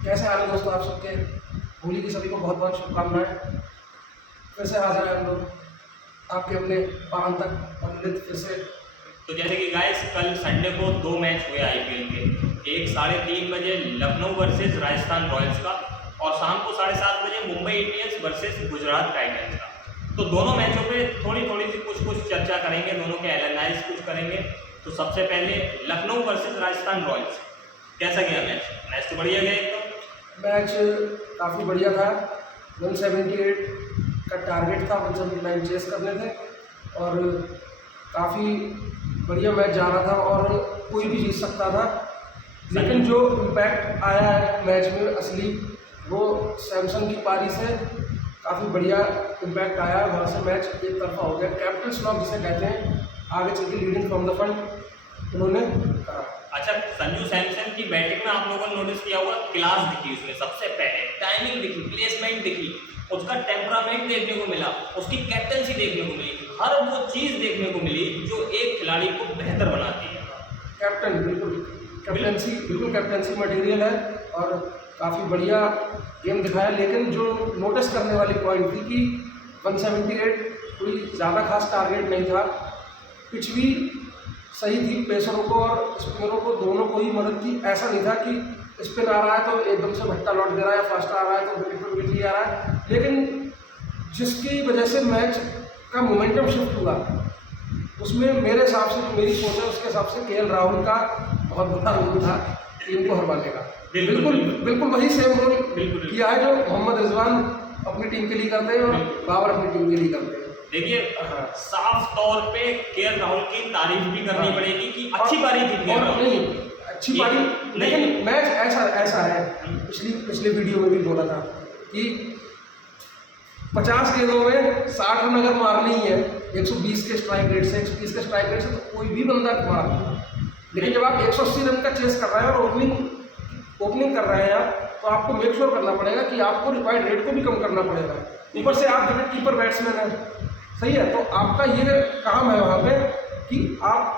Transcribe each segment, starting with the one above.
कैसे हाल है दोस्तों आप सबके। होली की सभी को बहुत बहुत शुभकामनाएं। फिर से हाजिर है हम लोग आपके अपने पान तक और नृत्य फिर से। तो जैसे कि गाइस कल संडे को 2 मैच हुए आईपीएल के। एक 3:30 बजे लखनऊ वर्सेस राजस्थान रॉयल्स का और शाम को 7:30 बजे Mumbai Indians versus Gujarat Titans का। तो दोनों मैचों पे थोड़ी सी कुछ चर्चा करेंगे, दोनों के एनालाइज कुछ करेंगे। तो सबसे पहले लखनऊ वर्सेस राजस्थान रॉयल्स, कैसा गया मैच? मैच तो बढ़िया गया एकदम। मैच काफ़ी बढ़िया था। 178 का टारगेट था, 179 चेस करने थे और काफ़ी बढ़िया मैच जा रहा था और कोई भी जीत सकता था। लेकिन जो इम्पैक्ट आया है मैच में असली, वो सैमसन की पारी से काफ़ी बढ़िया इम्पैक्ट आया। वहाँ से मैच एक तरफा हो गया। कैप्टन स्लॉग जिसे कहते हैं, आगे चल के लीडिंग फ्रॉम द फ्रंट उन्होंने कहा। अच्छा, संजू सैमसन की बैटिंग में आप लोगों ने नोटिस किया होगा, क्लास दिखी उसमें। सबसे पहले टाइमिंग दिखी, प्लेसमेंट दिखी, उसका टेम्परामेंट देखने को मिला, उसकी कैप्टनसी देखने को मिली, हर वो चीज़ देखने को मिली जो एक खिलाड़ी को बेहतर बनाती है। कैप्टन बिल्कुल कैप्टनसी मटेरियल है और काफ़ी बढ़िया गेम दिखाया। लेकिन जो नोटिस करने वाली पॉइंट थी कि 178 कोई ज़्यादा खास टारगेट नहीं था। पिच भी सही थी, पेसरों को और स्पिनरों को दोनों को ही मदद की। ऐसा नहीं था कि स्पिन आ रहा है तो एकदम से भट्टा लौट दे रहा है या फास्ट आ रहा है तो विकेट पर विकेट ही आ रहा है। लेकिन जिसकी वजह से मैच का मोमेंटम शिफ्ट हुआ, उसमें मेरे हिसाब से जो मेरी सोच है उसके हिसाब से केएल राहुल का बहुत बड़ा रोल था टीम को हरवाने का। बिल्कुल वही सेम रोल किया है जो मोहम्मद रिजवान अपनी टीम के लिए करते हैं और बाबर अपनी टीम के लिए करते हैं। देखिए, साफ तौर पे केएल राहुल की तारीफ भी करनी पड़ेगी कि अच्छी पारी थी केएल राहुल। नहीं, अच्छी पारी, लेकिन मैच ऐसा है, पिछले वीडियो में भी बोला था कि 50 गेंदों में 60 रन अगर मारनी है 120 के स्ट्राइक रेट से, 130 के स्ट्राइक रेट से, तो कोई भी बंदा मार। लेकिन जब आप 180 रन का चेस कर रहे हैं और ओपनिंग कर रहे हैं आप, तो आपको मेक श्योर करना पड़ेगा कि आपको रिक्वायर्ड रेट को भी कम करना पड़ेगा। ऊपर से आप विकेट कीपर बैट्समैन हैं, सही है, तो आपका ये काम है वहाँ पे कि आप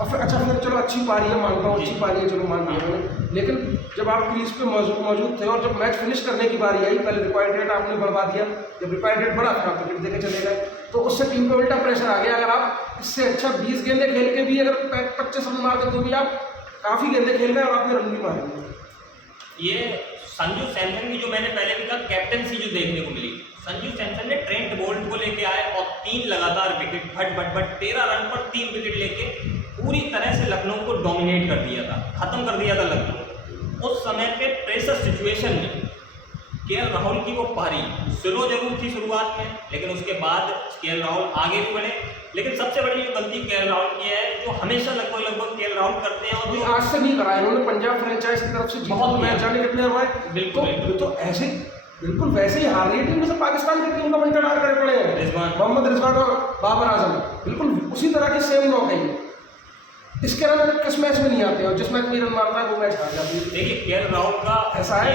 अच्छा फिर चलो अच्छी पारी है, मानता हूँ अच्छी पारी है, चलो मान लिया मैंने। लेकिन जब आप क्रीज पे मौजूद थे और जब मैच फिनिश करने की बारी आई, पहले रिक्वायर्ड रेट आपने बढ़वा दिया। जब रिक्वायर्ड रेट बढ़ा फिर आप विकेट देके चले गए, तो उससे टीम पे उल्टा प्रेशर आ गया। अगर आप इससे अच्छा 20 गेंदे खेल के भी अगर 25 रन मारते तो भी आप काफ़ी गेंदे खेल गए और आपने रन भी मारे। ये संजू सैमसन की जो मैंने पहले भी कहा कैप्टनसी जो देखने को मिली, संजू सैमसन ने ट्रेंट बोल्ट को लेके आए और 3 लगातार विकेट, भट 13 रन पर 3 विकेट लेके पूरी तरह से लखनऊ को डोमिनेट कर दिया था, खत्म कर दिया था लखनऊ। उस समय पे प्रेशर सिचुएशन में केएल राहुल की वो पारी स्लो जरूर थी शुरुआत में, लेकिन उसके बाद केएल राहुल आगे भी बढ़े। लेकिन सबसे बड़ी जो गलती केएल राहुल की है, जो हमेशा लगभग केएल राहुल करते हैं, और जो आज से नहीं करा इन्होंने, पंजाब फ्रेंचाइज की तरफ से बहुत मैच जाने कितने हुए, तो ऐसे बिल्कुल वैसे ही हार रही है टीम, जैसे पाकिस्तान की टीम का मंटनार करे पड़े हैं मोहम्मद रिजवान और बाबर आजम। बिल्कुल उसी तरह के सेम नॉक है। इसके रन किस मैच में नहीं आते और जिस मैच में रन मारता है वो मैच हार जाती है। देखिए केएल राहुल का ऐसा है,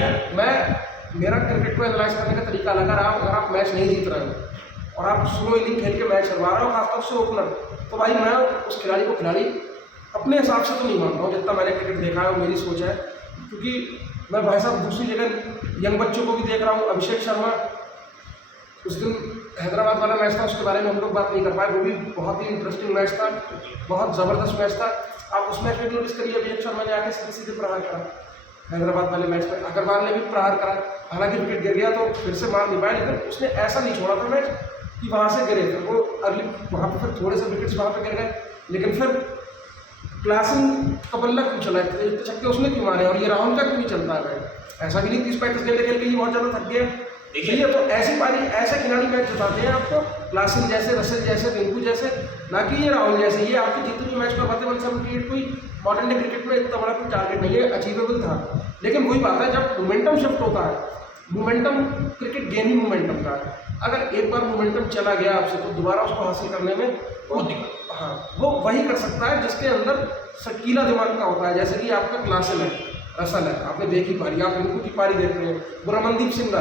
मेरा क्रिकेट को एनालाइज करने का तरीका अलग है। अगर आप मैच नहीं जीत रहे हो और आप स्लो इनिंग खेल के मैच हरवा रहे हो, खासतौर से ओपनर, तो भाई मैं उस खिलाड़ी को खिलाड़ी अपने हिसाब से तो नहीं मानता हूँ। जितना मैंने क्रिकेट देखा है वो मेरी सोच है, क्योंकि मैं भाई साहब दूसरी जगह यंग बच्चों को भी देख रहा हूँ। अभिषेक शर्मा, उस दिन हैदराबाद वाला मैच था, उसके बारे में हम लोग बात नहीं कर पाए, वो भी बहुत ही इंटरेस्टिंग मैच था, बहुत ज़बरदस्त मैच था। आप उस मैच में नोटिस करिए, अभिषेक शर्मा ने आके सीधे प्रहार करा। हैदराबाद वाले मैच में अग्रवाल ने भी प्रहार करा, हालांकि विकेट गिर गया तो फिर से मार नहीं पाया, लेकिन उसने ऐसा नहीं छोड़ा था मैच कि वहाँ से गिरे। फिर वो अर्ली वहाँ पे फिर थोड़े से विकेट्स वहाँ पे गिर गए, लेकिन फिर क्लासिंग कबल्ला क्यों चला, इतने छक्के उसने क्यों मारे और ये राहुल का क्यों नहीं चलता है? ऐसा भी नहीं 30-35 गेंदे खेल के ये बहुत ज़्यादा थक गया। देखिए, तो ऐसी पारी ऐसे खिलाड़ी मैच जिताते हैं आपको, क्लासिंग जैसे, रसेल जैसे, रिंकू जैसे, ना कि ये राहुल जैसे। ये आपके जितने भी मैच करवाते हैं 178 कोई मॉडर्न डे क्रिकेट में इतना बड़ा कोई टारगेट नहीं है, अचीवेबल था। लेकिन वही बात है, जब मोमेंटम शिफ्ट होता है, मोमेंटम क्रिकेट गेम ही मोमेंटम का है। अगर एक बार मोमेंटम चला गया आपसे तो दोबारा उसको हासिल करने में बहुत दिक्कत। हाँ, वो वही कर सकता है जिसके अंदर सकीला दिमाग का होता है, जैसे कि आपका क्लासन है, रसल है। आपने देखी पारी, आप रिंकू की पारी देख रहे हैं, वो रमनदीप सिंह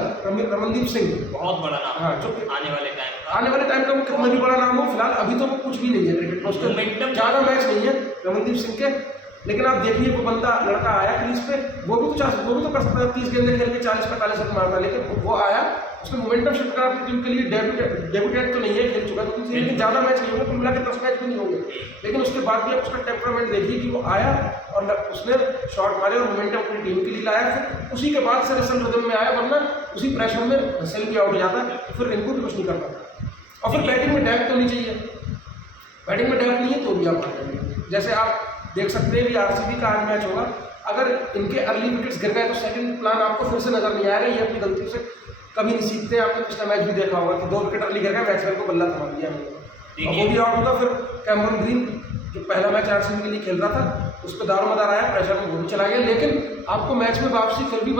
बहुत बड़ा नाम। हाँ, जो आने वाले टाइम का वो कितना भी बड़ा नाम हो, फिलहाल अभी तो वो कुछ भी नहीं है क्रिकेट में, उसके ज़्यादा मैच नहीं है रमनदीप सिंह के। लेकिन आप देखिए वो बंदा लड़का आया क्रीज पे, वो भी तो कर सकता है 30 गेंदें खेल के 40-45 रन मारता, लेकिन वो आया, उसने मोमेंटम शिफ्ट करा अपनी टीम के लिए। डेब्यूटेंट तो नहीं है, खेल चुका तो लेकिन ज़्यादा मैच नहीं होंगे, कुल मिला के 10 मैच भी नहीं होंगे, लेकिन उसके बाद भी आप उसका टेम्परामेंट देखिए कि वो आया और उसने शॉट मारे और मोमेंटम अपनी टीम के लिए लाया, फिर उसी के बाद से रसल रिदम में आया, वरना उसी प्रेशर में रसल भी आउट हो जाता है, फिर इनको भी कुछ नहीं कर पाता। और फिर बैटिंग में डेप्थ होनी चाहिए, बैटिंग में डेप्थ नहीं है तो भी आप हार जाएंगे। जैसे आप देख सकते हैं कि आरसीबी का आज मैच होगा, अगर इनके अर्ली विकेट्स गिर गए तो सेकंड प्लान आपको फिर से नजर नहीं आएगा, ये अपनी गलतियों से कभी नहीं सीखते हैं। आपने पिछला मैच भी देखा होगा कि 2 विकेट अर्ली गिर गए, बैट्समैन को बल्ला थमा दिया और वो भी आउट होता। फिर कैमरन ग्रीन जो पहला मैच आरसीबी के लिए खेल रहा था, उस पर दारोमदार आया, प्रेशर में वो भी चला गया, लेकिन आपको मैच में वापसी फिर भी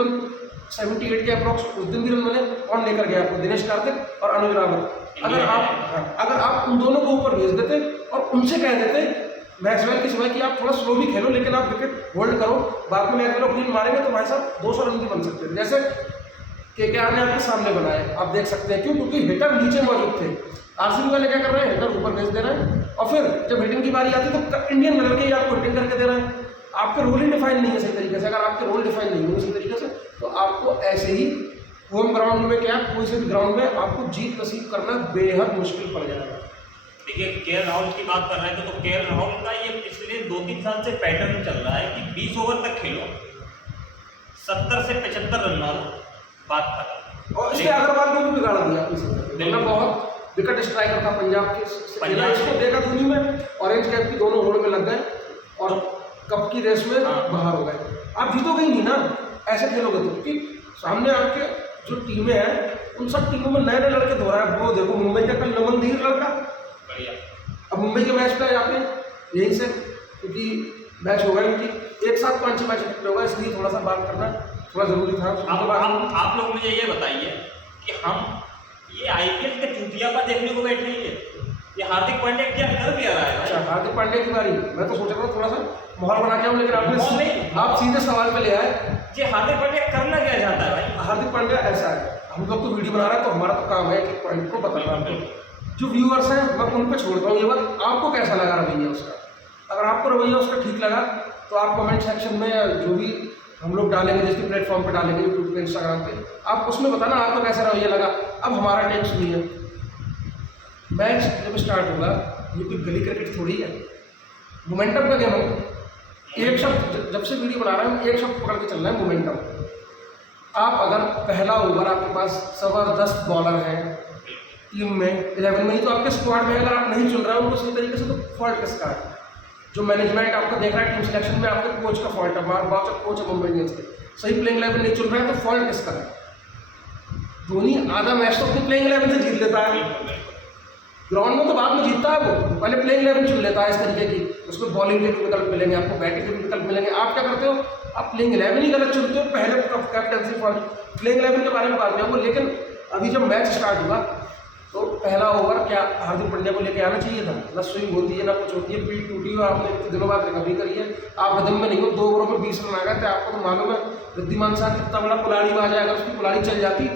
78 के अप्रॉक्स उस दिन भी रन बने। कौन लेकर गया आपको? दिनेश कार्तिक और अनुज रावत। अगर आप उन दोनों को ऊपर भेज देते और उनसे कह देते बैट्समैन के सिवाय कि आप थोड़ा स्लो भी खेलो लेकिन आप विकेट होल्ड करो, बाद में मैच में ग्रीन मारेंगे तो भाई साहब 200 रन भी बन सकते हैं, जैसे केकेआर ने आपके सामने बनाए, आप देख सकते हैं। क्यों? क्योंकि हिटर नीचे मौजूद थे। आरसीबी वाले क्या कर रहे हैं? हिटर ऊपर भेज दे रहे हैं और फिर जब हिटिंग की बारी आती है तो इंडियन में लड़के ही आपको हिटिंग करके दे रहे हैं। आपके रोल ही डिफाइन नहीं है सही तरीके से। अगर आपके रोल डिफाइन नहीं होंगे सही तरीके से तो आपको ऐसे ही होम ग्राउंड में क्या कोई से भी ग्राउंड में आपको जीत नसीब करना बेहद मुश्किल पड़ जाएगा। देखिए केएल राहुल की बात कर रहे हैं तो केएल राहुल का ये पिछले 2-3 साल से पैटर्न चल रहा है कि 20 ओवर तक खेलो, 70 से 75 रन मारो, बात खत्म। और इसलिए अग्रवाल को भी बिगाड़ दिया, बहुत विकेट स्ट्राइकर था पंजाब के, इसको देखा धोनी में ऑरेंज कैप की दोनों होड़ में लग गए और कप की रेस में बाहर हो गए। आप जीतोगे ही नहीं ना ऐसे खेलोगे तो, क्योंकि सामने आपके जो टीमें हैं उन सब टीमों में नए नए लड़के धो रहा है। वो देखो मुंबई का कल नमनदीर लड़का, अब मुंबई के मैच पे जाते हैं यहीं से, क्योंकि मैच होगा इनकी एक साथ 5-6 मैच होगा, इसलिए थोड़ा सा बात करना थोड़ा जरूरी था। आप लोग मुझे ये बताइए कि हम ये आईपीएल के चूतियापा देखने को बैठे हैं, ये हार्दिक पांड्या क्या कर दिया रहा है? अच्छा, हार्दिक पांड्या की बारी, मैं तो सोच रहा था थोड़ा सा माहौल बना के आऊँ, लेकिन आप सीधे सवाल पे ले आए। जी हार्दिक पांड्या करना क्या चाहता है भाई? हार्दिक पांड्या ऐसा है, हम लोग तो वीडियो बना रहे हैं तो हमारा तो काम है कि पॉइंट को बताना। जो व्यूअर्स हैं मैं उन पर छोड़ता हूँ ये बात, आपको कैसा लगा रवैया उसका? अगर आपको रवैया उसका ठीक लगा तो आप कमेंट सेक्शन में जो भी हम लोग डालेंगे, जिसके प्लेटफॉर्म पे डालेंगे, यूट्यूब पे, इंस्टाग्राम पे, आप उसमें बताना आपको कैसा रवैया लगा। अब हमारा टेक सुनिए, मैच जब स्टार्ट होगा ये कोई गली क्रिकेट थोड़ी है, मोमेंटम का गेम है। एक शब्द जब से वीडियो बना रहे हैं एक शब्द पकड़ के चल रहा है, मोमेंटम। आप अगर पहला ओवर आपके पास जबरदस्त बॉलर है टीम में 11 में ही, तो आपके स्क्वाड में अगर आप नहीं चुन रहे हो उनको सही तरीके से, तो फॉल्ट किसका है? जो मैनेजमेंट आपको देख रहा है टीम सिलेक्शन में, आपके कोच का फॉल्ट है। कोच है मुंबई इंडियंस के, सही प्लेइंग 11 नहीं चुन रहे हैं तो फॉल्ट किसका है? धोनी आधा मैच तो अपनी प्लेइंग 11 से जीत लेता है, ग्राउंड में तो बाद में जीतता है, वो पहले प्लेइंग 11 चुन लेता है इस तरीके की। उसको बॉलिंग के भी विकल्प मिलेंगे, आपको बैटिंग के भी विकल्प मिलेंगे। आप क्या करते हो? आप प्लेइंग 11 ही गलत चुनते हो, पहले कैप्टनसी फॉल्ट। प्लेइंग 11 के बारे में बात नहीं, लेकिन अभी जब मैच स्टार्ट हुआ तो पहला ओवर क्या हार्दिक पांड्या को लेके आना चाहिए था? ना स्विंग होती है ना कुछ होती है, पीठ टूटी हो, आपने इतने दिनों बाद रिकवरी करी है, आप रदम में नहीं हो, 2 ओवरों में 20 रन आ गए थे। आपको तो मालूम है रिद्धिमान साहब कितना बड़ा कुल्हाड़ी बाज है, अगर उसकी कुल्हाड़ी चल जाती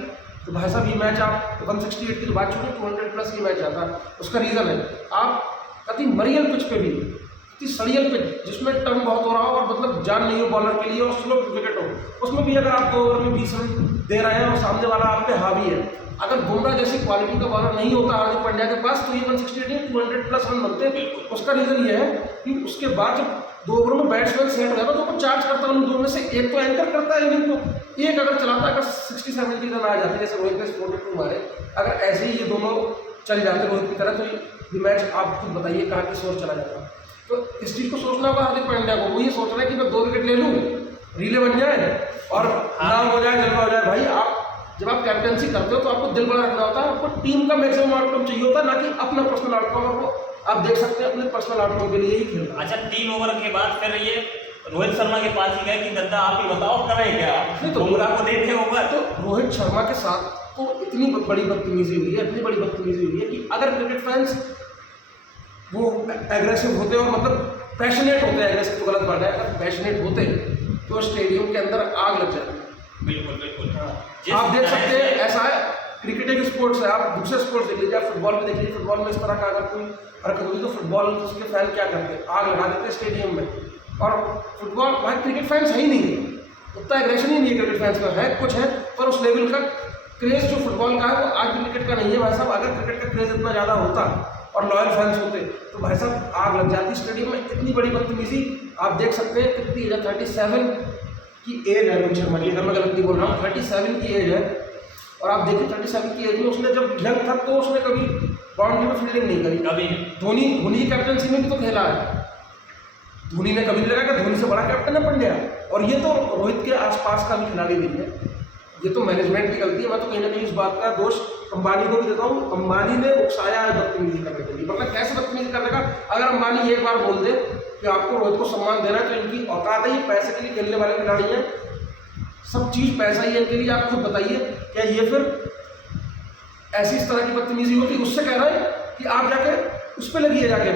तो भाई साहब ये मैच आप 168 की तो बात छोड़िए, 200+ ये मैच आता। उसका रीज़न है आप अति मरियल पिच पे भी, अति सड़ियल पिच जिसमें टर्न बहुत हो रहा हो और मतलब जान नहीं हो बॉलर के लिए और स्लो विकेट हो, उसमें भी अगर आप 2 ओवर में 20 रन दे रहे हैं और सामने वाला आप पे हावी है, अगर बुमराह जैसी क्वालिटी का बॉलर नहीं होता हार्दिक पांड्या के पास तो ये 168 नहीं 200+ रन बनते हैं। उसका रीज़न ये है कि उसके बाद जब 2 ओवर में बैट्समैन सेट हो जाता तो वो चार्ज करता है, उन 2 में से एक तो एंकर करता है, इनिंग तो एक अगर चलाता है, अगर 60-70 रन आ जाते जैसे रोहित ने 42 मारे, अगर ऐसे ही ये दोनों चल जाते रोहित की तरह तो ये मैच आप खुद बताइए कहाँ की सोच चला जाता। तो इस चीज़ को सोचना होगा हार्दिक पांड्या को, वो ये सोच रहा है कि मैं 2 विकेट ले लूँ, रीले बन जाए और नाम हो जाए, जलवा हो जाए। भाई आप जब आप कैप्टनसी करते हो तो आपको दिल बड़ा रखना होता है, आपको टीम का मैक्सिमम आउटकम चाहिए होता है, ना कि अपना पर्सनल आउटकम। और वो आप देख सकते हैं अपने पर्सनल आउटकम के लिए ही खेल रहा है। अच्छा 3 ओवर के बाद फिर ये रोहित शर्मा के पास ही गए कि दद्दा आप ही बताओ करें क्या? नहीं तो बुमराह को देते होगा। तो रोहित शर्मा के साथ तो इतनी बड़ी बदतमीजी हुई है, इतनी बड़ी बदतमीजी हुई है कि अगर क्रिकेट फैंस वो एग्रेसिव होते और मतलब पैशनेट होते, एग्रेसिव तो गलत बात है, अगर पैशनेट होते तो स्टेडियम के अंदर आग लग जाती। बिल्कुल बिल्कुल। आप देख सकते हैं ऐसा है, क्रिकेट एक स्पोर्ट्स है, आप दूसरे स्पोर्ट्स देख लीजिए, आप फुटबॉल में देख लीजिए, फुटबॉल में इस तरह का अगर कोई हरकत होती तो फुटबॉल उसके फैन क्या करते हैं? आग लगा देते स्टेडियम में। और फुटबॉल भाई क्रिकेट फैंस है ही नहीं है, उतना एग्रेशन ही नहीं है क्रिकेट फैंस का, है कुछ है पर उस लेवल का क्रेज जो फुटबॉल का है वो आज भी क्रिकेट का नहीं है भाई साहब। अगर क्रिकेट का क्रेज इतना ज़्यादा होता और लॉयल फैंस होते तो भाई साहब आग लग जाती स्टेडियम में। इतनी बड़ी बदतमीजी आप देख सकते हैं, कितनी 37 की एज है रोहित शर्मा की, अगर मैं गलत नहीं बोल रहा हूँ, 37 की एज है। और आप देखिए 37 की एज में उसने जब यंग था तो उसने कभी बाउंड्री में फील्डिंग नहीं करी, कभी धोनी की कैप्टनसी में भी तो खेला है, धोनी ने कभी नहीं लगा कि धोनी से बड़ा कैप्टन है पंड्या। और ये तो रोहित के आसपास का भी खिलाड़ी नहीं है, ये तो मैनेजमेंट की गलती है। मैं तो कहीं ना कहीं इस बात का दोष अंबानी को भी देता हूँ, अंबानी ने उकसाया है बदतमीजी करने के लिए। मतलब कैसे बदतमीजी करने का, अगर अंबानी एक बार बोल दे कि आपको रोहित को सम्मान देना है तो इनकी औकात है, ये पैसे के लिए खेलने वाले खिलाड़ी हैं, सब चीज़ पैसा ही है इनके लिए। आप खुद बताइए क्या ये फिर ऐसी इस तरह की बदतमीजी होती, उससे कह रहा है कि आप जाके उस पर लगिए, जाके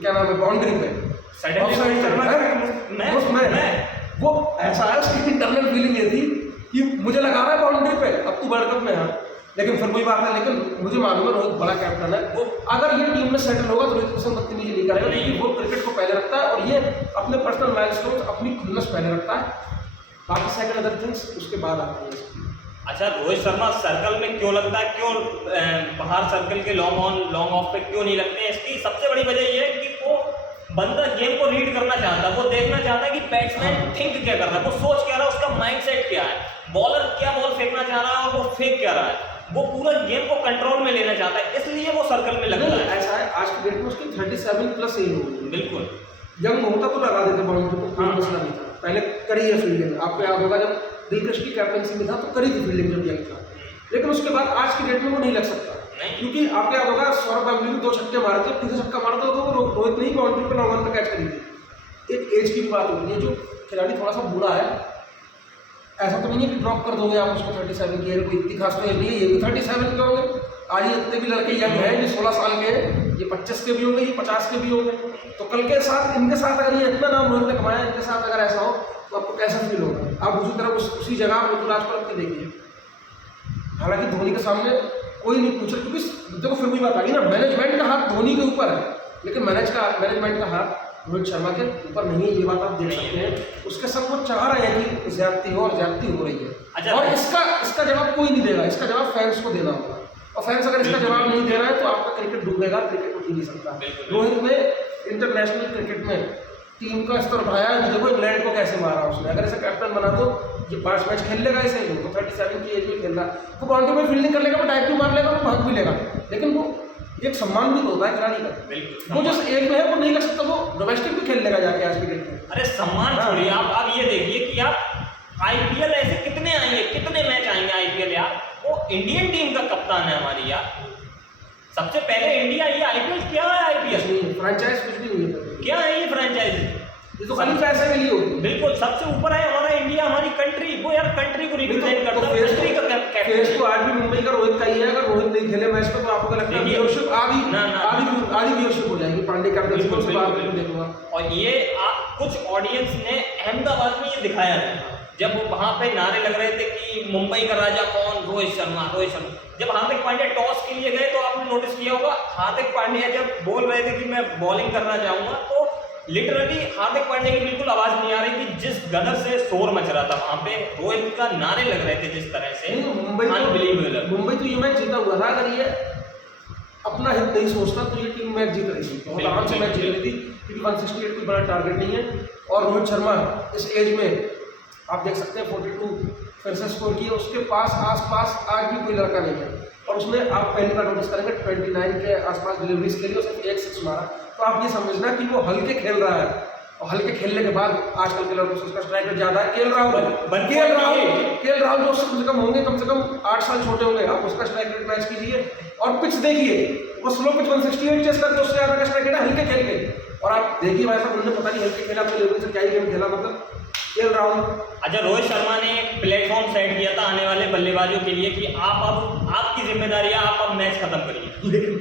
क्या नाम है बाउंड्री पे ऑफसाइड करना है। वो ऐसा है, उसकी इंटरनल फीलिंग ये थी कि मुझे लगा रहा है बाउंड्री पे, अब तू वर्ल्ड कप में है। लेकिन फिर वही बात है, लेकिन मुझे मालूम है रोहित बड़ा कैप्टन है, वो अगर ये टीम में सेटल होगा तो रोहित पसंद बदतमीजी नहीं करेगा, क्योंकि वो क्रिकेट को पहले रखता है और ये अपने पर्सनल माइलस्टोन अपनी खुन्नस पहले रखता है, बाकी सेकंड अदर थिंग्स उसके बाद आती है। अच्छा, रोहित शर्मा सर्कल में क्यों लगता है, क्यों बाहर सर्कल के लॉन्ग ऑन लॉन्ग ऑफ पे क्यों नहीं लगते हैं? इसकी सबसे बड़ी वजह ये है कि वो बंदा गेम को रीड करना चाहता है, वो देखना चाहता है कि बैट्समैन थिंक क्या कर रहा है, वो सोच क्या रहा है, उसका माइंडसेट क्या है, बॉलर क्या बॉल फेंकना चाह रहा है और वो फेंक क्या रहा है, वो पूरा गेम को कंट्रोल में लेना चाहता है, इसलिए वो सर्कल में लगता है। ऐसा है, आज की डेट में उसकी 37 प्लस एज हो गई। बिल्कुल, यंग होता तो लगा देते बाउंड्री को, कोई मसला नहीं था। पहले करी है फील्डिंग, आपको याद होगा जब दिलकश की कैप्टनसी में था तो करी थी फील्डिंग जब यंग था, लेकिन उसके बाद आज की डेट में वो नहीं लग सकता, क्योंकि आपको याद होगा सौरभ गांगुली ने 2 छक्के मारे थे, तीसरा छक्का मारा था तो वो रोहित नहीं बाउंड्री पे लॉन्ग ऑन पे कैच करी थी। एक एज की भी बात होती है, जो खिलाड़ी थोड़ा सा बूढ़ा है, ऐसा तो नहीं है कि ड्रॉप कर दोगे आप उसको 37 की एज, कोई इतनी खास तो एज नहीं है, ये भी 37 के होंगे। आज ये इतने भी लड़के यंग हैं, ये 16 साल के हैं, ये 25 के भी होंगे, ये 50 के भी होंगे, तो कल के साथ इनके साथ अगर ये इतना नाम रोहित ने कमाया, इनके साथ अगर ऐसा हो तो आपको कैसा फील होगा? आप उसी तरह उसी जगह आप ऋतुराज को रख के देखिए, हालांकि धोनी के सामने कोई नहीं पूछ रहा, क्योंकि देखो फिर वही बात आ गई ना, मैनेजमेंट का हाथ धोनी के ऊपर है, लेकिन मैनेजमेंट का हाथ रोहित शर्मा के ऊपर नहीं है, ये बात आप देख सकते हैं। उसके संग वो चाह रहे हैं कि ज्यादती हो और ज्यादती हो रही है। अच्छा, और इसका जवाब कोई नहीं देगा, इसका जवाब फैंस को देना होगा, और फैंस अगर इसका जवाब नहीं दे रहा है तो आपका क्रिकेट डूबेगा, क्रिकेट उठ ही नहीं सकता। रोहित ने इंटरनेशनल क्रिकेट में टीम का स्तर बढ़ाया है, देखो इंग्लैंड को कैसे मारा उसने, अगर ऐसा कैप्टन बना तो ये 5 मैच खेल लेगा ऐसे ही, तो 37 की एज में खेल रहा है, तो बाउंड्री में फील्डिंग कर लेगा, वो डायरेक्ट मार लेगा, वो भाग भी लेगा, लेकिन वो एक सम्मान भी होता है खिलाड़ी का, वो जिस एज में है वो नहीं कर सकता, वो डोमेस्टिक भी खेल लेगा जाके आज की डेट में। अरे सम्मान छोड़िए, आप ये देखिए कि आप आईपीएल ऐसे कितने आएंगे, कितने मैच आएंगे आईपीएल यार, वो इंडियन टीम का कप्तान है हमारी यार, सबसे पहले इंडिया, ये आईपीएल क्या है? आईपीएल फ्रेंचाइज कुछ भी नहीं है, क्या है ये फ्रेंचाइज? ये तो खाली पैसे के लिए होती है। बिल्कुल, सबसे ऊपर है हमारा इंडिया, हमारी कंट्री, वो यार कंट्री को रिप्रेजेंट करता है, कंट्री का फेस तो आज भी मुंबई का रोहित का ही है, अगर रोहित नहीं खेले मैच में तो आपको लगता है व्यूअरशिप आधी व्यूअरशिप हो जाएगी पांडे कैप्टन को से बात करके देखूंगा। और ये कुछ ऑडियंस ने अहमदाबाद में ये दिखाया था, जब वहाँ पे नारे लग रहे थे कि मुंबई का राजा कौन? रोहित शर्मा, रोहित शर्मा। जब हार्दिक पांड्या टॉस के लिए गए तो आपने नोटिस किया होगा, हार्दिक पांड्या जब बोल रहे थे कि मैं बॉलिंग करना चाहूंगा, तो लिटरली हार्दिक पांड्या की बिल्कुल आवाज नहीं आ रही थी, जिस गदर से शोर मच रहा था वहां पे, रोहित का नारे लग रहे थे जिस तरह से, मुंबई तो ये मैच जीता हुआ था, अगर ये अपना हित नहीं सोचता तो ये टीम मैच जीत रही थी, बहुत आराम से मैच जीत रही थी, क्योंकि 168 कोई बड़ा टारगेट नहीं है। और रोहित शर्मा इस एज में आप देख सकते हैं 42 फिर से स्कोर किए, उसके पास आसपास आज भी कोई लड़का नहीं है, और उसने आप पहली बार नोटिस करेंगे 29 के आसपास डिलीवरीज के लिए उसने 1 6 मारा, तो आप ये समझना कि वो हल्के खेल रहा है, और हल्के खेलने के बाद आजकल के लड़कों से उसका स्ट्राइक रेट ज्यादा है। केएल राहुल जो उससे कम से कम होंगे, कम से कम 8 साल छोटे होंगे, आप उसका स्ट्राइक रेट मैच कीजिए और पिच देखिए, वो स्लो पिच 168 चेस करके उससे ज्यादा का स्ट्राइक रेट है हल्के खेल के, और आप देखिए भाई साहब उन्होंने पता नहीं हल्के खेला तो लेवल से क्या ही गेम खेला, मतलब केएल राहुल। अच्छा, रोहित शर्मा ने एक प्लेटफॉर्म सेट किया था आने वाले बल्लेबाजों के लिए कि आप अब आपकी जिम्मेदारी है, आप अब मैच खत्म करिए।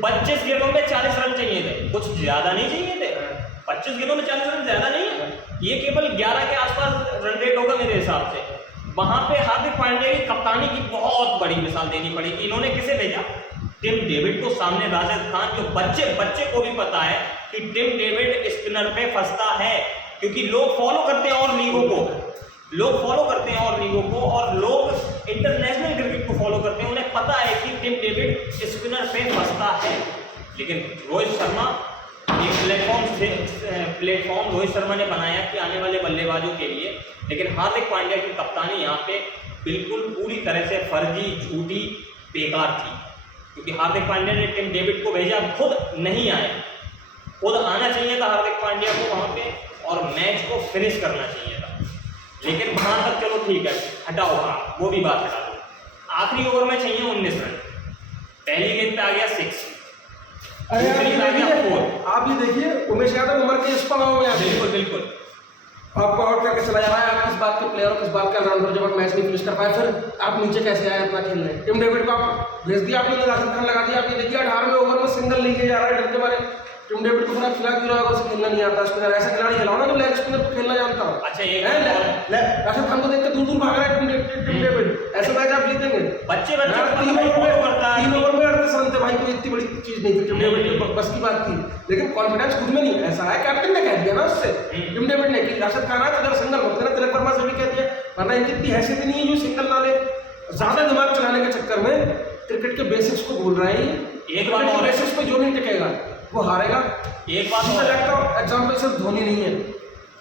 25 गेंदों में 40 रन चाहिए थे, कुछ ज्यादा नहीं चाहिए थे, 25 गेंदों में 40 रन ज्यादा नहीं है, ये केवल 11 के आसपास रन रेट होगा मेरे हिसाब से। वहां पे हार्दिक पांड्या की कप्तानी की बहुत बड़ी मिसाल देनी पड़ेगी। इन्होंने किसे भेजा? टिम डेविड को सामने, राशिद खान, जो बच्चे को भी पता है कि टिम डेविड स्पिनर पे फंसता है, क्योंकि लोग फॉलो करते हैं और लीगों को, और लोग इंटरनेशनल क्रिकेट को फॉलो करते हैं। उन्हें पता है कि टिम डेविड स्पिनर पे फंसता है, लेकिन रोहित शर्मा एक प्लेटफॉर्म रोहित शर्मा ने बनाया कि आने वाले बल्लेबाजों के लिए, लेकिन हार्दिक पांड्या की कप्तानी यहाँ पे बिल्कुल पूरी तरह से फर्जी, झूठी, बेकार थी। क्योंकि हार्दिक पांड्या ने टिम डेविड को भेजा, खुद नहीं आए। खुद आना चाहिए था हार्दिक पांड्या को वहाँ पे और मैच को फिनिश करना चाहिए था, लेकिन वहाँ तक चलो ठीक है, हटाओ, हाँ वो भी बात हटा दो। आखिरी ओवर में चाहिए 19 रन, पहली गेंद पे आ गया 6, दूसरी पे आ गया 4। आप ये देखिए उमेश यादव उम्र के इस पड़ाव में बिल्कुल आपको आउट करके चला जा रहा है। आप किस बात के प्लेयर हो, किस बात का ऑलराउंडर, जब आप मैच नहीं फिनिश कर पाए, फिर आप नीचे कैसे आए अपना खेलने। टिम डेविड को आप भेज दिया, आपने राशिद खान लगा दिया। आप ये देखिए 18वें ओवर में सिंगल लेके जा रहा है, डरते मारे टिम डेविड को खिला क्यों रहा है, खेलना नहीं आता स्पिनर। ऐसा खिलाड़ी खिलाओ ना जो लेग स्पिनर को खेलना जानता हो। अच्छा एक राशिद खान को देख के दूर दूर भाग रहा है टिम डेविड। ऐसे मैच आप जीतेंगे। बच्चे 3 ओवर में 38 रन थे भाई, कोई इतनी बड़ी चीज नहीं थी टिम डेविड की बस की बात थी, लेकिन कॉन्फिडेंस खुद में नहीं। ऐसा है कैप्टन ने कह दिया ना उससे, टिम डेविड ने, कि राशिद खान है तो अगर सिंगल होते ना, तिलक वर्मा से भी कह दिया, वरना इनकी इतनी हैसियत ही नहीं है जो सिंगल ना ले। ज्यादा दिमाग चलाने के चक्कर में क्रिकेट के बेसिक्स को भूल रहे हैं। एक बात और, बेसिक्स पे जो नहीं टिकेगा वो हारेगा। एक बात मुझे लगता है एग्जाम्पल सिर्फ धोनी नहीं है,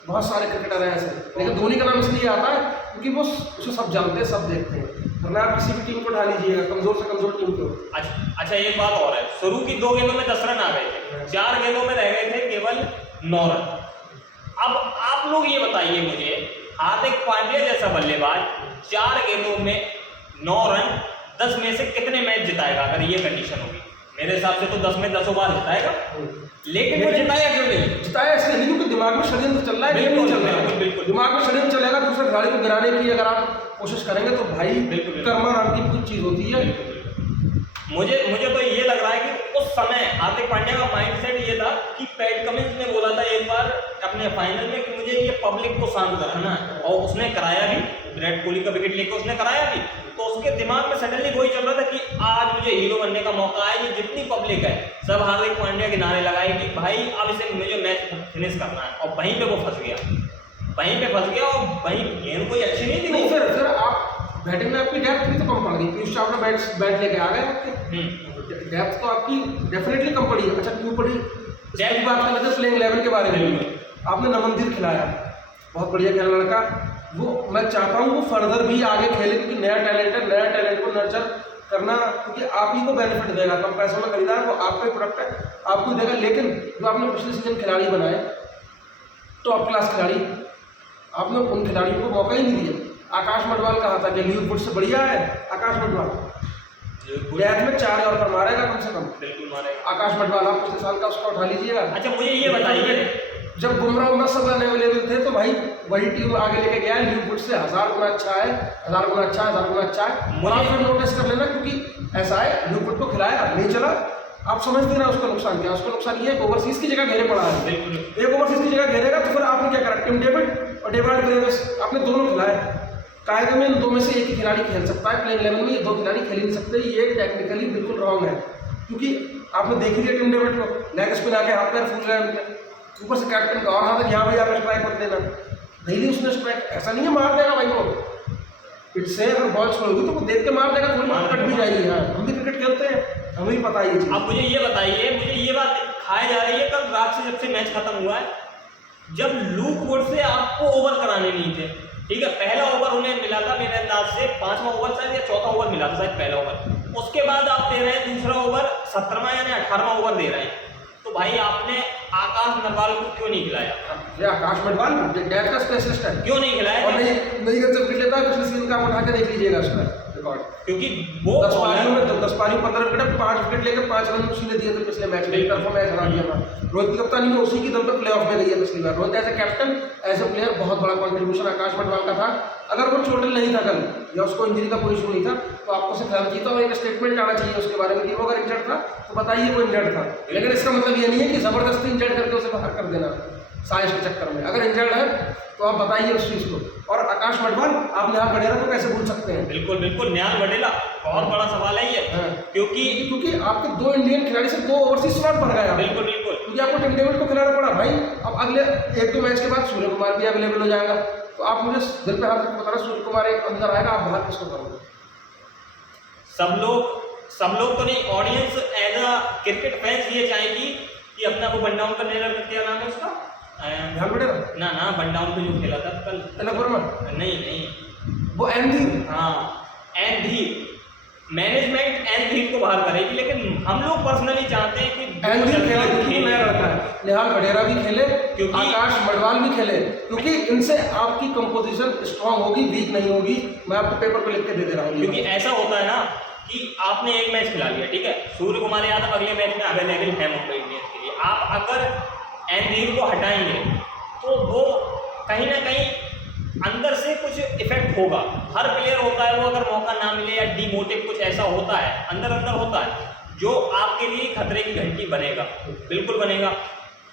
बहुत सारे क्रिकेटर हैं ऐसे, लेकिन धोनी का नाम इसलिए आता है क्योंकि वो उसे सब जानते हैं, सब देखते हैं। वरना आप किसी भी टीम को उठा लीजिएगा, कमजोर से कमजोर टीम को। अच्छा एक बात और है, शुरू की 2 गेंदों में 10 रन आ गए थे, 4 गेंदों में रह गए थे केवल 9 रन। अब आप लोग ये बताइए मुझे, हार्दिक पांड्या जैसा बल्लेबाज 4 गेंदों में 9 रन, 10 में से कितने मैच जिताएगा अगर ये कंडीशन होगी? मेरे हिसाब से तो 10 में 10 बार जिताएगा, लेकिन वो जिताया क्यों नहीं? जिताया इसलिए नहीं क्योंकि दिमाग में षड्यंत्र चल रहा है, गेम नहीं चल रहा है। बिल्कुल दिमाग में षड्यंत्र चलेगा, दूसरे खिलाड़ी को गिराने की अगर आप कोशिश करेंगे तो भाई कर्मा नाम की कुछ चीज होती है। मुझे तो ये लग रहा है कि उस समय हार्दिक पांड्या का माइंडसेट ये था कि पैट कमिंस ने बोला था एक बार अपने फाइनल में कि मुझे ये पब्लिक को शांत कराना है, और उसने कराया भी। विराट कोहली का विकेट लेकर उसने कराया भी, तो उसके दिमाग में सडनली वही चल रहा था कि आज मुझे हीरो बनने का मौका है। ये जितनी पब्लिक है सब हार्दिक पांड्या के नारे लगाएगी, भाई अब इसे मुझे मैच फिनिश करना है, और वहीं पे वो फंस गया, और वहीं गेंद कोई अच्छी नहीं थी। नहीं फिर आप बैटिंग में आपकी डेप्थ भी तो कम पड़ गई। पीयूष चावला बैट लेके आ गए आपके, डेप्थ तो आपकी डेफिनेटली कम पड़ी है। अच्छा क्यों पड़ी, डेप्थ बात कर लेते हैं प्लेइंग 11 के बारे में। आपने नमनदीप खिलाया, बहुत बढ़िया खेला लड़का, वो मैं चाहता हूँ वो फर्दर भी आगे खेले, क्योंकि नया टैलेंट है, नया टैलेंट को नर्चर करना, क्योंकि आप ही को बेनिफिट देगा। कम पैसों में खरीदा है वो आपका ही प्रोडक्ट है, आपको देगा। लेकिन जो आपने पिछले सीजन खिलाड़ी बनाए, टॉप क्लास खिलाड़ी, आपने उन खिलाड़ियों को मौका ही नहीं दिया। आकाश मडवाल कहा था कि लीव फुट से बढ़िया है आकाश मडवाल, डेथ में 4 ओवर पर मारेगा कम से कम, बिल्कुल मारेगा आकाश मडवाल। आप पिछले साल का उसका उठा लीजिएगा। अच्छा मुझे ये बताइए, जब बुमराह सब अवेलेबल थे तो भाई वही टीम आगे लेके गया है, लीव फुट से 1000 गुना अच्छा है, 1000 गुना अच्छा है, 1000 गुना अच्छा है। मुझे फिर नोटिस कर लेना, क्योंकि ऐसा है लीव फुट को खिलाया नहीं चला, आप समझते ना उसका नुकसान क्या। उसका नुकसान ये है ओवरसीज की जगह घेरे पड़ा है। एक ओवरसीज की जगह घेरेगा तो फिर आपने क्या करा, टिम डेविड और डेवार्ड ब्रेविस आपने दोनों खिलाए। कायदे में इन 2 में से एक ही खिलाड़ी खेल सकता है, प्लेइंग 11 में ये 2 खिलाड़ी खेल ही नहीं सकते। ये टेक्निकली बिल्कुल रॉन्ग है, क्योंकि आपने देख ही लिया टिम डेविड को, लेग स्पिन आके हाथ पैर फूल रहे हैं उनके, ऊपर से कैप्टन का और हाथ यहाँ भी आकर स्ट्राइक मत देना, नहीं ली उसने स्ट्राइक। ऐसा नहीं है मार देगा भाई वो, पिच से अगर बॉल छोड़ोगी तो वो देख के मार देगा, थोड़ी बहुत कट भी जाएगी। हाँ हम भी क्रिकेट खेलते हैं, हमें भी पता है ये चीज़। अब मुझे ये बताइए, मुझे ये बात खाई जा रही है कल रात से, जब से मैच खत्म हुआ है, जब लूक वुड से आपको ओवर कराने नहीं थे, ठीक है, पहला ओवर उन्हें मिला था मेरे अंदाज से 5वां ओवर शायद या 4था ओवर मिला था शायद पहला ओवर, उसके बाद आप दे रहे हैं दूसरा ओवर 17वां यानी 18वां ओवर दे रहे हैं, तो भाई आपने आकाश मडवाल को क्यों नहीं खिलाया? ये आकाश मडवाल डेथ का स्पेशलिस्ट है, क्यों नहीं खिलाया? और नहीं गन से विकेट लेता है, पिछले सीजन का आप उठा के देख लीजिएगा उसका रिकॉर्ड, क्योंकि वो 10 पारियों में 10 पारियों 15 विकेट 5 विकेट लेकर 5 रन उसने दिए थे पिछले मैच में, तरफा मैच हरा दिया था। रोहित की कप्तानी में उसी की दम पर प्लेऑफ में गई है पिछली बार। Rohit as a captain as a player बहुत बड़ा कंट्रीब्यूशन आकाश मडवाल का था। अगर वो चोटिल नहीं था कल या उसको इंजरी का कोई इशू नहीं था तो आपको उसे खिलाना चाहिए था, और एक स्टेटमेंट आना चाहिए उसके बारे में कि वो अगर इंजर्ड था तो बताइए वो इंजर्ड था। लेकिन इसका मतलब ये नहीं है कि जबरदस्ती इंजर्ड करके उसे बाहर कर देना साइज के चक्कर में। अगर इंजर्ड है तो आप बताइए उस चीज़ को। और आकाश मडवाल आप नेहाल वडेरा को कैसे भूल सकते हैं? बिल्कुल बिल्कुल, नेहाल वडेरा बहुत बड़ा सवाल है ये। हाँ। क्योंकि आपके 2 इंडियन खिलाड़ी से 2 ओवरसीज स्लॉट बन गए। बिल्कुल बिल्कुल, क्योंकि आपको टीम डेविड को खिलाना पड़ा भाई। अब अगले 1-2 मैच के बाद सूर्य कुमार भी अवेलेबल हो जाएगा। तो आप मुझे दिल पे हाथ रख के बताना, सूर्य कुमार एक अंदर आएगा, आप बाहर किसको करोगे? सब लोग तो नहीं, audience as a cricket fans ये चाहेगी कि अपना वो वन डाउन करने लगा, क्या नाम है उसका, ध्यान पड़ेगा ना वन डाउन पे जो खेला था कल, तिलक वर्मा, नहीं वो एंधी, हाँ एंधी, मैनेजमेंट एंधी को बाहर करेगी। लेकिन हम लोग पर्सनली चाहते हैं कि एंधी खेले, क्योंकि नया लड़का है, निहाल वडेरा भी खेले, क्योंकि आकाश मडवाल भी खेले, क्योंकि इनसे आपकी कंपोजिशन स्ट्रांग होगी, वीक नहीं होगी। मैं आपको पेपर पे लिख के दे रहा हूँ। क्योंकि ऐसा होता है ना कि आपने एक मैच खिला लिया, ठीक है, सूर्य कुमार यादव अगले मैच में अवेलेबल है मुंबई इंडियंस के लिए, आप अगर एंधीर को हटाएंगे तो वो कहीं ना कहीं अंदर से कुछ इफेक्ट होगा। हर प्लेयर होता है वो, अगर मौका ना मिले या डिमोटिव कुछ ऐसा होता है, अंदर होता है जो आपके लिए खतरे की घंटी बनेगा, बिल्कुल बनेगा।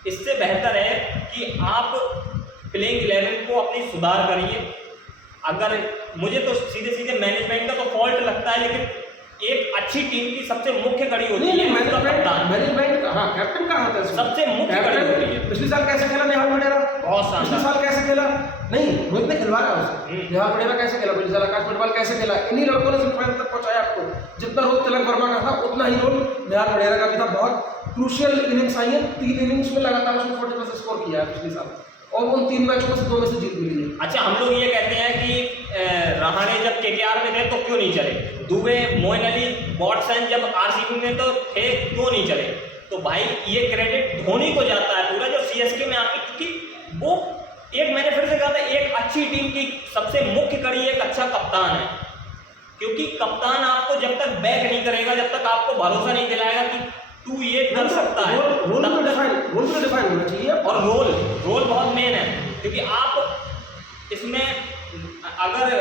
इससे बेहतर है कि आप प्लेइंग 11 को अपनी सुधार करिए। अगर मुझे तो सीधे मैनेजमेंट का तो फॉल्ट लगता है, लेकिन एक अच्छी टीम की सबसे मुख्य कड़ी होती है मैनेजमेंट का, हाँ, कैप्टन का होता है, सबसे मुख्य कड़ी होती है। पिछले साल कैसे खेला निहाल वडेरा, बहुत शानदार। पिछले साल कैसे खेला, नहीं रोहित ने खिलवाया उसे, निहाल वडेरा कैसे खेला, पिछले साल आकाश मडवाल कैसे खेला, इन्हीं लड़कों ने सेमीफाइनल तक पहुंचाया आपको। जितना रोल तिलक वर्मा का था उतना ही रोल निहाल वडेरा का भी था। बहुत क्रूशियल इनिंग्स आई है, 3 इनिंग्स में लगातार उसने 40+ स्कोर किया है पिछले साल, और उन 3 मैचों में से 2 में से जीत मिली है। अच्छा, हम लोग ये कहते हैं कि रहाणे जब केकेआर में थे तो क्यों नहीं चले, दुबे, मोइन अली, वॉटसन जब आरसीबी में तो थे, क्यों नहीं चले? तो भाई ये क्रेडिट धोनी को जाता है पूरा, जो सीएसके में आके, क्योंकि वो एक, मैंने फिर से कहा था, एक अच्छी टीम की सबसे मुख्य कड़ी एक अच्छा कप्तान है। क्योंकि कप्तान आपको जब तक बैक नहीं करेगा, जब तक आपको भरोसा नहीं दिलाएगा कि तू ये कर सकता है, रोल तो डिफाइन होना चाहिए। और रोल बहुत मेन है, क्योंकि आप इसमें अगर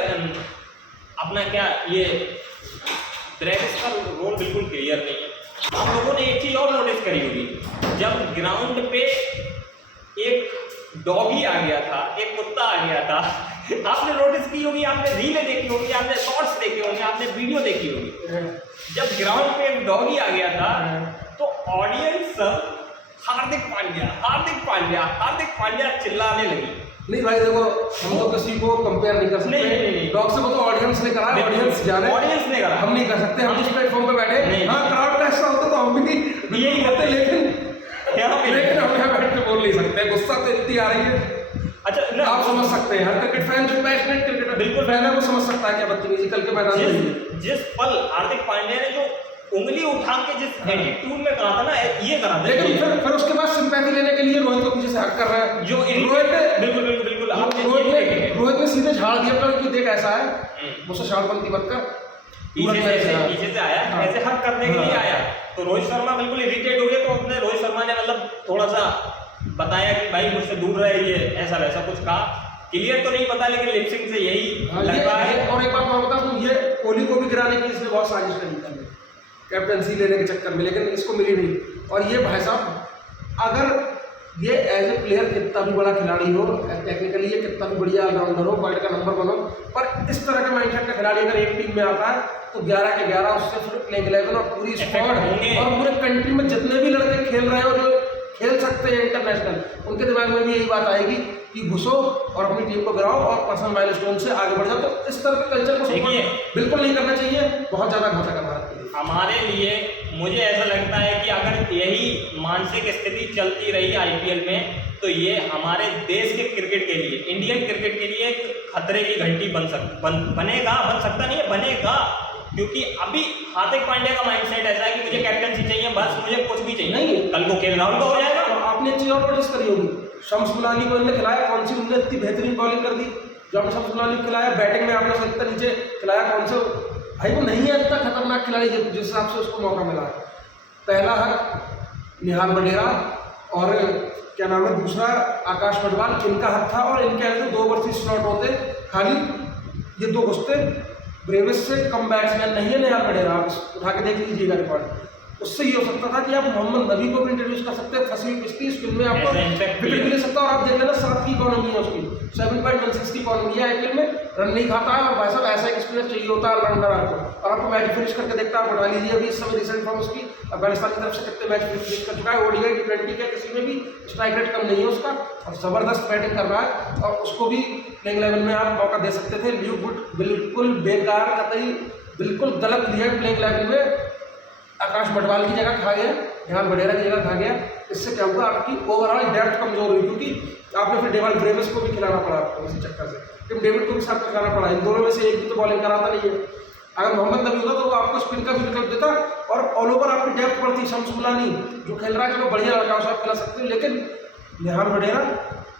अपना क्या ये ब्रेविस का रोल बिल्कुल क्लियर नहीं है। आप लोगों ने एक चीज और नोटिस करी होगी, जब ग्राउंड पे एक डॉगी आ गया था, एक कुत्ता आ गया था, आपने नोटिस की होगी, आपने रीलें देखी होगी, आपने शॉर्ट्स देखे होंगे, आपने वीडियो देखी होगी, जब ग्राउंड पे एक डॉगी आ गया था तो ऑडियंस हार्दिक पांड्या चिल्लाने लगी। नहीं भाई देखो, हम तो किसी को कंपेयर नहीं कर सकते। नहीं। डॉग से वो तो ऑडियंस ने करा, ऑडियंस जाने, ऑडियंस ने करा, हम नहीं कर सकते। हम जिस प्लेटफॉर्म पे बैठे, हाँ क्राउड का हिस्सा होता तो हम भी यही करते, लेकिन हम यहाँ बैठ के बोल नहीं सकते। गुस्सा तो इतनी आ रही है। अच्छा ना, आप समझ सकते हैं, हर क्रिकेट फैन जो पैशनेट क्रिकेटर बिल्कुल फैन है वो समझ सकता है क्या बदतमीजी कल के मैदान में। जिस पल हार्दिक पांड्या ने जो उंगली उठा के जिस एटीट्यूड में कहा था ना, ये करा था। लेकिन फिर उसके बाद सिंपैथी लेने के लिए रोहित को पीछे से हक कर रहा है, जो रोहित ने बिल्कुल रोहित ने सीधे झाड़ दिया कि देख ऐसा है, मुझसे शाड़पंती मत कर, पीछे से आया, ऐसे हक करने के लिए आया। तो रोहित शर्मा बिल्कुल इरिटेट हो गए। तो अपने रोहित शर्मा ने मतलब थोड़ा सा बताया कि भाई मुझसे दूर रहे, ये ऐसा वैसा कुछ कहा, क्लियर तो नहीं पता, लेकिन लिपसिंग से यही लगा है। और एक बात मैं बता दूं, ये कोहली को भी गिराने की इसने बहुत साजिश करी थी कैप्टनसी लेने के चक्कर में, लेकिन इसको मिली नहीं। और ये भाई साहब, अगर ये एज ए प्लेयर कितना भी बड़ा खिलाड़ी हो, टेक्निकली ये कितना भी बढ़िया ऑलराउंडर हो, वर्ल्ड का नंबर 1 हो, पर इस तरह के माइंडसेट का खिलाड़ी अगर एक टीम में आता है तो 11 के 11 उससे फिर प्लेइंग 11 और पूरी स्क्वाड और पूरे कंट्री में जितने भी लड़के खेल रहे हो, जो खेल सकते हैं इंटरनेशनल, उनके दिमाग में भी यही बात आएगी कि घुसो और अपनी टीम को गिराओ और पर्सनल माइलस्टोन से आगे बढ़ जाओ। तो इस तरह के कल्चर को बिल्कुल नहीं करना चाहिए, बहुत ज़्यादा घातक है भारत के लिए। हमारे लिए मुझे ऐसा लगता है कि अगर यही मानसिक स्थिति चलती रही आईपीएल में, तो ये हमारे देश के क्रिकेट के लिए, इंडियन क्रिकेट के लिए खतरे की घंटी बनेगा, बनेगा। क्योंकि अभी हार्दिक पांड्या का माइंडसेट ऐसा है कि मुझे कैप्टनसी चाहिए, बस मुझे कुछ भी चाहिए नहीं, कल को खेल राहुल का हो जाएगा। तो आपने चीज और नोटिस करी होगी, शम्स मुलानी को इन्होंने खिलाया, कौन सी उन्होंने इतनी बेहतरीन बॉलिंग कर दी। जो आपने शम्स मुलानी को खिलाया, बैटिंग में आपने इतना नीचे खिलाया, कौन से भाई वो नहीं है इतना खतरनाक खिलाड़ी जिस हिसाब से उसको मौका मिला है। पहला हक निहाल वडेरा और क्या नाम है दूसरा आकाश मडवाल, इनका हक था, और इनके आगे 2 ओवरसीज स्लॉट होते, खाली ये 2 घुसते। ब्रेविस से कम बैट्समैन नहीं है निहाल वडेरा, आप उठा के देख लीजिएगा रिकॉर्ड। उससे ये हो सकता था कि आप मोहम्मद नबी को भी इंट्रोड्यूस कर सकते हैं, फंसी हुई पिचती, इस फिल्म में आपको विकेट भी ले सकता है। और आप देख लेना 7 की इकोनॉमी है उसकी, 7.16 की इकोनॉमी है आईपीएल में, रन नहीं खाता है। और भाई साहब ऐसा एक स्पिनर चाहिए होता है ऑलराउंडर आपको, और आपको मैच फिनिश करके देखता है। बढ़ा लीजिए अभी इस समय रिसेंट फॉर्म उसकी अफगानिस्तान की तरफ से कितने मैच फिनिश कर चुका है, ओडीआई T20 के किसी में भी स्ट्राइक रेट कम नहीं है उसका, और जबरदस्त बैटिंग कर रहा है। और उसको भी प्लेइंग 11 में आप मौका दे सकते थे। ल्यूक वुड बिल्कुल बेकार, कतई बिल्कुल गलत लिया प्लेइंग 11 में, आकाश मटवाल की जगह खा गया, ध्यान वडेरा की जगह खा गया। इससे क्या हुआ, आपकी ओवरऑल डेप्थ कमजोर हुई, क्योंकि आपने फिर डेवल ब्रेवस को भी खिलाना पड़ा आपको इसी चक्कर से, टिम डेविड को भी साथ में खिलाना पड़ा। इन दोनों में से एक भी तो बॉलिंग कराता नहीं है। अगर मोहम्मद नबी होता तो वो आपको स्पिन का भी विकल्प देता, और ऑल ओवर आपकी डेप्थ बढ़ती। शम्स मुलानी जो खेल रहा है, चलो बढ़िया लड़का है, आप खिला सकते हो, लेकिन ध्यान वडेरा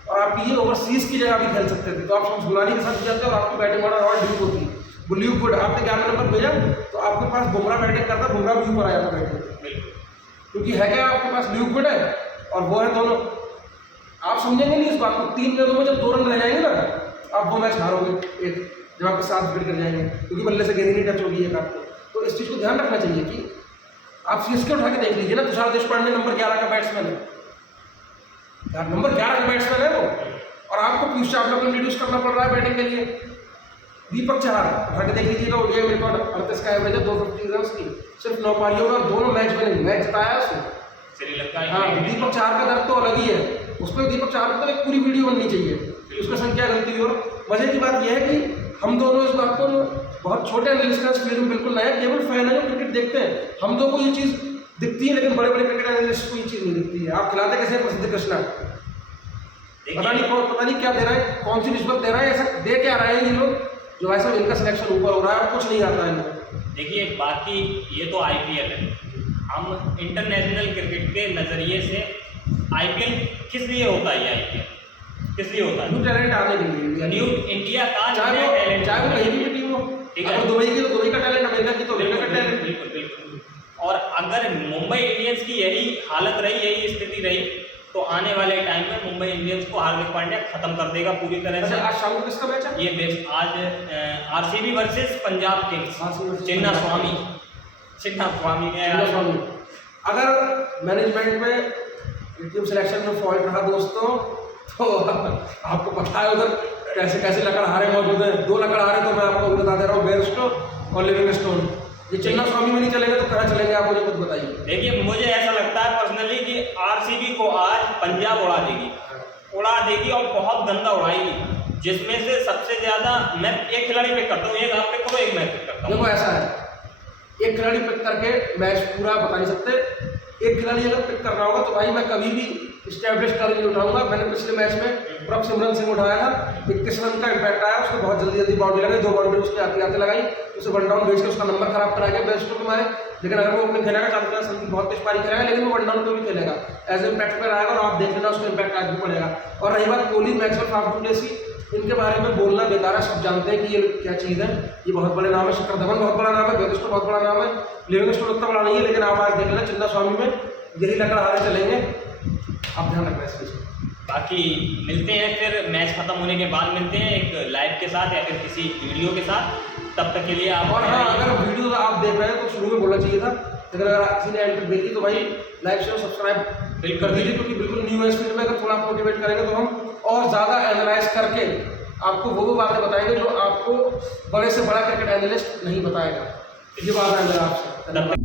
और आपकी ये ओवरसीज की जगह भी खेल सकते थे, तो आप शम्स मुलानी के साथ जाते और आपकी बैटिंग ऑर्डर और डीप होती। ल्यूक वुड आपने 11 नंबर भेजा तो आपके पास बुमराह बैटिंग करता, बुमराह भी ऊपर आया था बैटिंग, क्योंकि है क्या आपके पास ल्यूक वुड है और वो है दोनों। आप समझेंगे नहीं इस बात को, 3 गेंदों में जब 2 रन रह जाएंगे ना, आप 2 मैच हारोगे, एक जब आपके 7 विकेट कर जाएंगे, क्योंकि बल्ले से गेंद नहीं टच होगी एक आपको। तो इस चीज़ को ध्यान रखना चाहिए कि आप सीएसके उठा के देख लीजिए ना, तुषार देशपांडे नंबर 11 का बैट्समैन है, नंबर 11 का बैट्समैन है वो, और आपको पीयूष चावला को इंट्रोड्यूस करना पड़ रहा है बैटिंग के लिए। दीपक चहर उठा के देख लीजिएगा, ओडीआई रिकॉर्ड 38 का एवरेज है, 250 रन की, सिर्फ 9 पारियों में, दोनों मैच में मैच जिताया उसने श्रीलंका। हाँ, दीपक चहर का दर्द तो अलग ही है, उसको दीपक चहर को तो एक पूरी वीडियो बननी चाहिए कि उसका संख्या गलती हुई। और मजे की बात यह है कि हम दोनों इस बात को बहुत छोटे एनालिस्ट फील्ड में बिल्कुल नया, केवल फैन है जो क्रिकेट देखते हैं, हम दो को ये चीज़ दिखती है, लेकिन बड़े बड़े क्रिकेट एनालिस्ट को ये चीज़ नहीं दिखती है। आप खिलाते कैसे प्रसिद्ध कृष्णा, पता नहीं क्या दे रहा है, कौन सी रिश्वत दे रहा है, ऐसा दे क्या रहे हैं ये लोग, जो ऐसा इनका सिलेक्शन ऊपर हो रहा है और कुछ नहीं आता है इनको। देखिए बाकी ये तो आईपीएल है, हम इंटरनेशनल क्रिकेट के नज़रिए से आईपीएल किस लिए होता है, ये आईपीएल किस लिए होता है? न्यू टैलेंट आने के लिए, न्यू इंडिया का चाहे वो कहीं की टीम हो, अगर दुबई की तो दुबई का टैलेंट, अमेरिका की तो अमेरिका का टैलेंट। बिल्कुल बिल्कुल। और अगर मुंबई इंडियंस की यही हालत रही, यही स्थिति रही, तो आने वाले टाइम में मुंबई इंडियंस को हार्दिक पांड्या खत्म कर देगा पूरी तरह से। आज शाम को किसका मैच है? ये मैच आज आरसीबी वर्सेस पंजाब किंग्स, चिन्ना स्वामी में। अगर मैनेजमेंट में टीम सिलेक्शन में फॉल्ट रहा दोस्तों, तो आपको पता है उधर कैसे कैसे लकड़हारे मौजूद हैं। 2 लकड़हारे तो मैं आपको बता दे रहा हूँ, बेयरस्टो और लिविंगस्टोन। ये चिन्ना स्वामी में नहीं चलेगा तो कहाँ चलेंगे, आप मुझे खुद बताइए। देखिए मुझे ऐसा लगता है पर्सनली कि आरसीबी को आज पंजाब उड़ा देगी और बहुत गंदा उड़ाएगी, जिसमें से सबसे ज़्यादा मैं एक खिलाड़ी पिक करता हूँ, एक आप पिक करो, एक मैं पिक करता हूँ। देखो ऐसा है, एक खिलाड़ी पिक करके मैच पूरा बता नहीं सकते। एक खिलाड़ी अगर पिक करना होगा तो भाई मैं कभी भी स्टैब्लिश कर नहीं उठाऊंगा। मैंने पिछले मैच में प्रभ सिमरन सिंह उठाया था, 21 रन का इम्पैक्ट आया, उसको बहुत जल्दी बाउंड्री लगाई, 2 बाउंड्री उसने आते लगाई, उसे 1 डाउन भेज के उसका नंबर खराब करा गया बेस्टो के मारे। लेकिन अगर वो अपने खेलेगा, चांदला संदीप बहुत तेज पारी खेलेगा, लेकिन वो 1 डाउन पे भी खेलेगा, एज इम्पैक्ट पर आएगा, और आप देख लेना उसका इम्पैक्ट आज भी पड़ेगा। और रही बात Kohli, Maxwell, Faf du Plessis, इनके बारे में बोलना बेकार है, सब जानते हैं कि ये क्या चीज़ है। ये बहुत बड़े नाम है, शिखर धवन बहुत बड़ा नाम है, बेयरस्टो बहुत बड़ा नाम है, लिविंगस्टोन उतना बड़ा नहीं है, लेकिन आप आज देख लेना चिन्ना स्वामी में यही लकड़हारे चलेंगे, आप ध्यान रखना इस चीज़ को। बाकी मिलते हैं फिर मैच खत्म होने के बाद, मिलते हैं एक लाइव के साथ या फिर किसी वीडियो के साथ। तब तक के लिए आप, और हाँ, अगर वीडियो आप देख रहे हैं तो शुरू में बोलना चाहिए था, लेकिन अगर किसी ने एंड तक देखी तो भाई लाइक शेयर सब्सक्राइब बिल्कुल कर दीजिए, क्योंकि बिल्कुल न्यू है इस फील्ड में। अगर थोड़ा मोटिवेट करेंगे तो हम और ज़्यादा एनालाइज करके आपको वो बातें बताएंगे जो आपको बड़े से बड़ा क्रिकेट एनालिस्ट नहीं बताएगा। ये बात है मेरा आपसे।